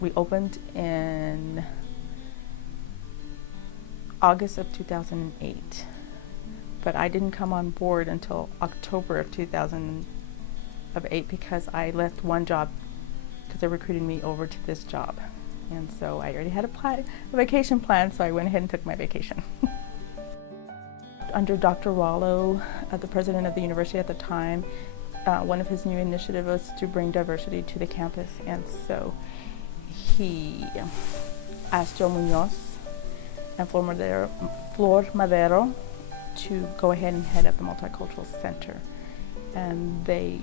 We opened in August of 2008, but I didn't come on board until October of 2008 because I left one job because they recruited me over to this job. And so I already had a vacation plan, so I went ahead and took my vacation. Under Dr. Rollo, the president of the university at the time, one of his new initiatives was to bring diversity to the campus, and so he asked Joe Munoz and Flor Madero to go ahead and head up the Multicultural Center. And they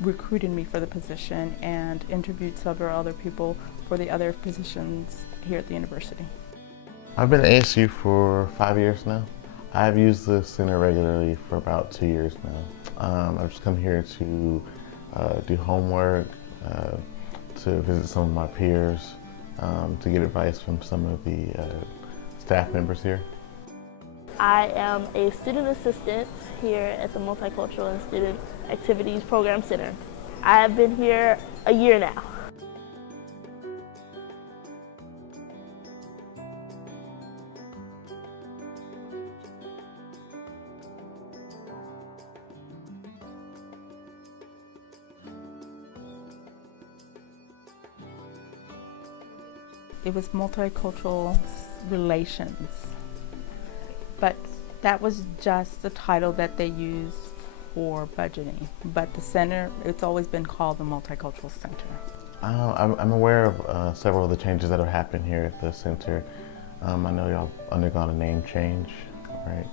recruited me for the position and interviewed several other people for the other positions here at the university. I've been at ASU for 5 years now. I've used the center regularly for about 2 years now. I've just come here to do homework, to visit some of my peers, to get advice from some of the staff members here. I am a student assistant here at the Multicultural and Student Activities Program Center. I have been here a year now. It was multicultural relations, but that was just the title that they used for budgeting. But the center, it's always been called the Multicultural Center. I'm aware of several of the changes that have happened here at the center. I know y'all have undergone a name change, right?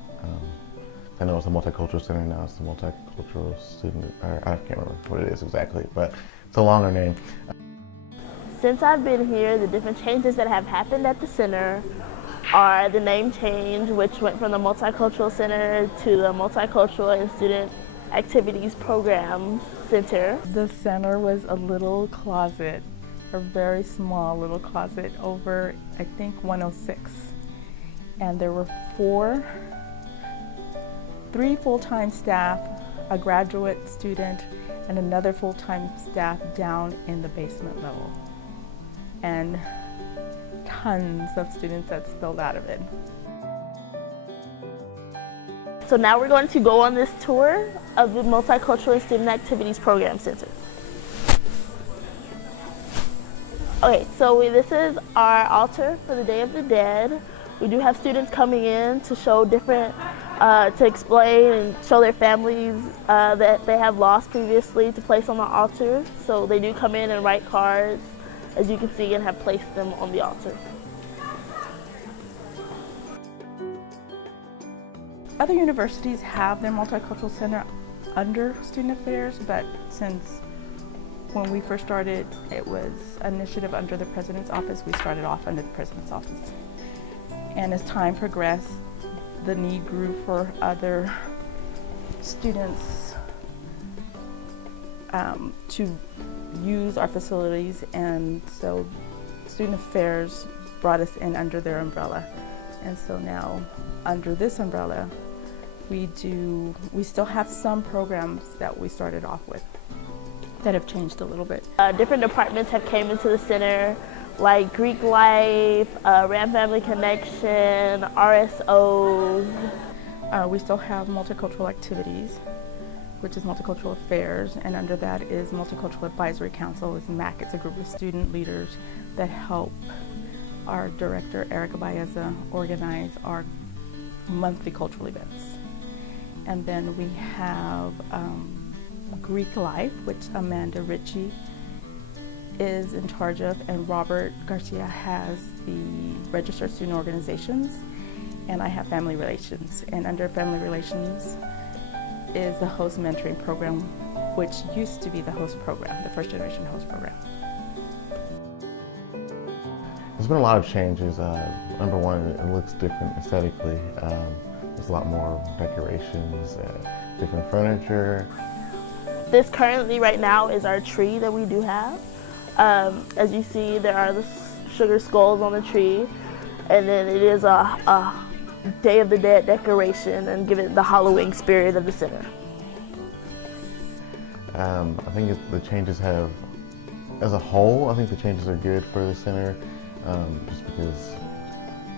I know it's the Multicultural Center now, it's the Multicultural Student, or I can't remember what it is exactly, but it's a longer name. Since I've been here, the different changes that have happened at the center are the name change, which went from the Multicultural Center to the Multicultural and Student Activities Program Center. The center was a little closet, a very small little closet over, I think, 106. And there were three full-time staff, a graduate student, and another full-time staff down in the basement level. And tons of students that spilled out of it. So now we're going to go on this tour of the Multicultural and Student Activities Program Center. Okay, so this is our altar for the Day of the Dead. We do have students coming in to show different, to explain and show their families that they have lost previously to place on the altar. So they do come in and write cards, as you can see, and have placed them on the altar. Other universities have their Multicultural Center under Student Affairs, but since when we first started, it was an initiative under the President's Office. We started off under the President's Office. And as time progressed, the need grew for other students to use our facilities, and so Student Affairs brought us in under their umbrella. And so now, under this umbrella, we still have some programs that we started off with that have changed a little bit. Different departments have came into the center, like Greek Life, Ram Family Connection, RSOs. We still have multicultural activities, which is Multicultural Affairs, and under that is Multicultural Advisory Council, is MAC. It's a group of student leaders that help our director, Erica Baeza, organize our monthly cultural events. And then we have Greek Life, which Amanda Ritchie is in charge of, and Robert Garcia has the Registered Student Organizations, and I have Family Relations. And under Family Relations is the Host Mentoring Program, which used to be the host program, the first generation host program. There's been a lot of changes. Number one, it looks different aesthetically. There's a lot more decorations, different furniture. This currently right now is our tree that we do have. As you see, there are the sugar skulls on the tree, and then it is a Day of the Dead decoration and give it the Halloween spirit of the center. I think the changes have as a whole, I think the changes are good for the center, just because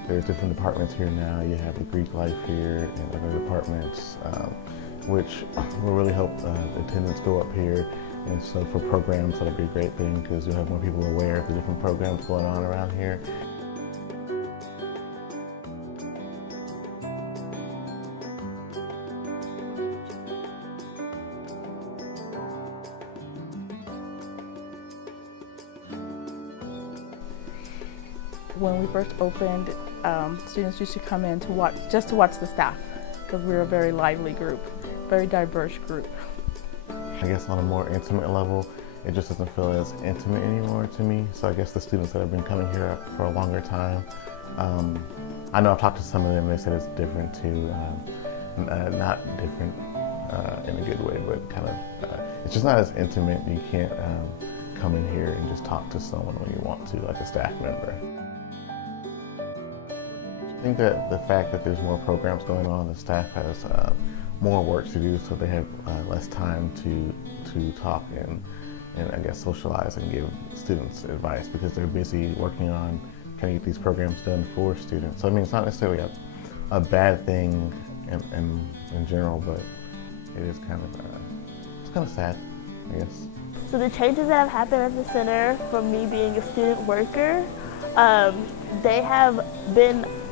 there are different departments here now. You have the Greek life here and other departments, which will really help attendance go up here. And so for programs, that'll be a great thing because you'll have more people aware of the different programs going on around here. When we first opened, students used to come in to watch the staff, because we're a very lively group, very diverse group. I guess on a more intimate level, it just doesn't feel as intimate anymore to me. So I guess the students that have been coming here for a longer time, I know I've talked to some of them, they said it's different too. Not different in a good way, but kind of, it's just not as intimate. You can't come in here and just talk to someone when you want to, like a staff member. I think that the fact that there's more programs going on, the staff has more work to do, so they have less time to talk and I guess socialize and give students advice because they're busy working on trying to get these programs done for students. So I mean, it's not necessarily a bad thing in general, but it is it's kind of sad, I guess. So the changes that have happened at the center from me being a student worker,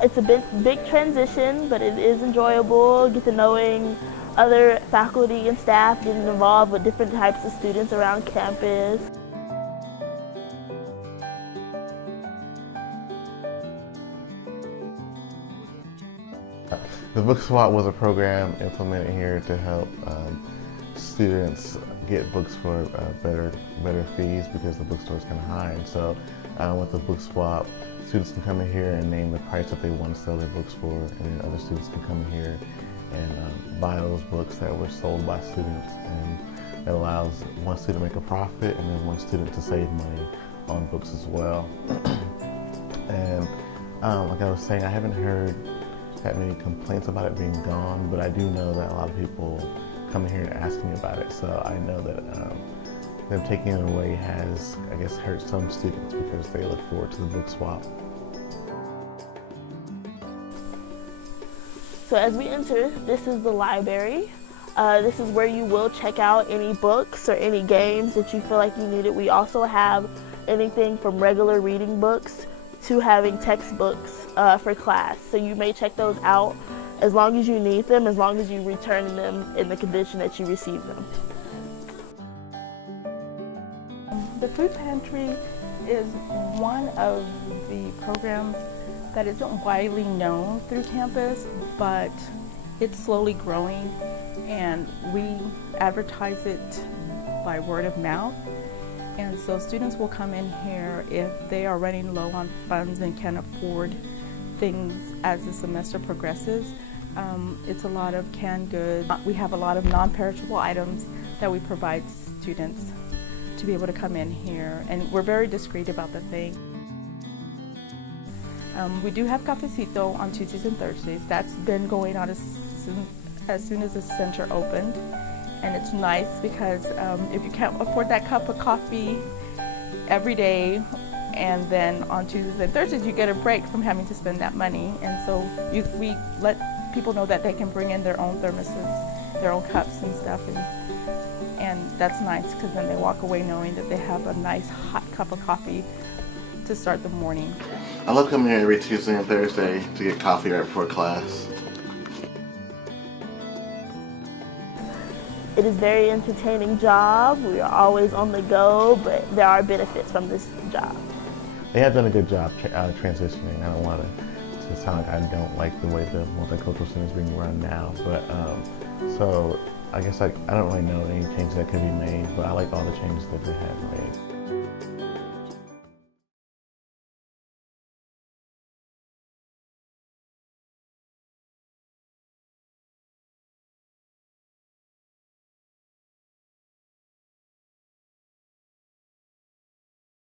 it's a big transition, but it is enjoyable. Get to knowing other faculty and staff, getting involved with different types of students around campus. The book swap was a program implemented here to help students get books for better fees because the bookstore is kind of high. And so with the book swap, students can come in here and name the price that they want to sell their books for, and then other students can come in here and buy those books that were sold by students. And it allows one student to make a profit and then one student to save money on books as well. And like I was saying, I haven't heard that many complaints about it being gone, but I do know that a lot of people come in here and ask me about it. So I know that them taking it away has, I guess, hurt some students because they look forward to the book swap. So as we enter, this is the library. This is where you will check out any books or any games that you feel like you needed. We also have anything from regular reading books to having textbooks for class. So you may check those out as long as you need them, as long as you return them in the condition that you received them. The food pantry is one of the programs that isn't widely known through campus, but it's slowly growing, and we advertise it by word of mouth. And so students will come in here if they are running low on funds and can afford things as the semester progresses. It's a lot of canned goods. We have a lot of non-perishable items that we provide students to be able to come in here, and we're very discreet about the thing. We do have cafecito on Tuesdays and Thursdays. That's been going on as soon as the center opened. And it's nice because if you can't afford that cup of coffee every day, and then on Tuesdays and Thursdays you get a break from having to spend that money. And so we let people know that they can bring in their own thermoses, their own cups and stuff. And that's nice because then they walk away knowing that they have a nice hot cup of coffee to start the morning. I love coming here every Tuesday and Thursday to get coffee right before class. It is a very entertaining job. We are always on the go, but there are benefits from this job. They have done a good job transitioning. I don't want to sound like I don't like the way the Multicultural Center is being run now, but so I guess I don't really know any changes that could be made, but I like all the changes that they have made.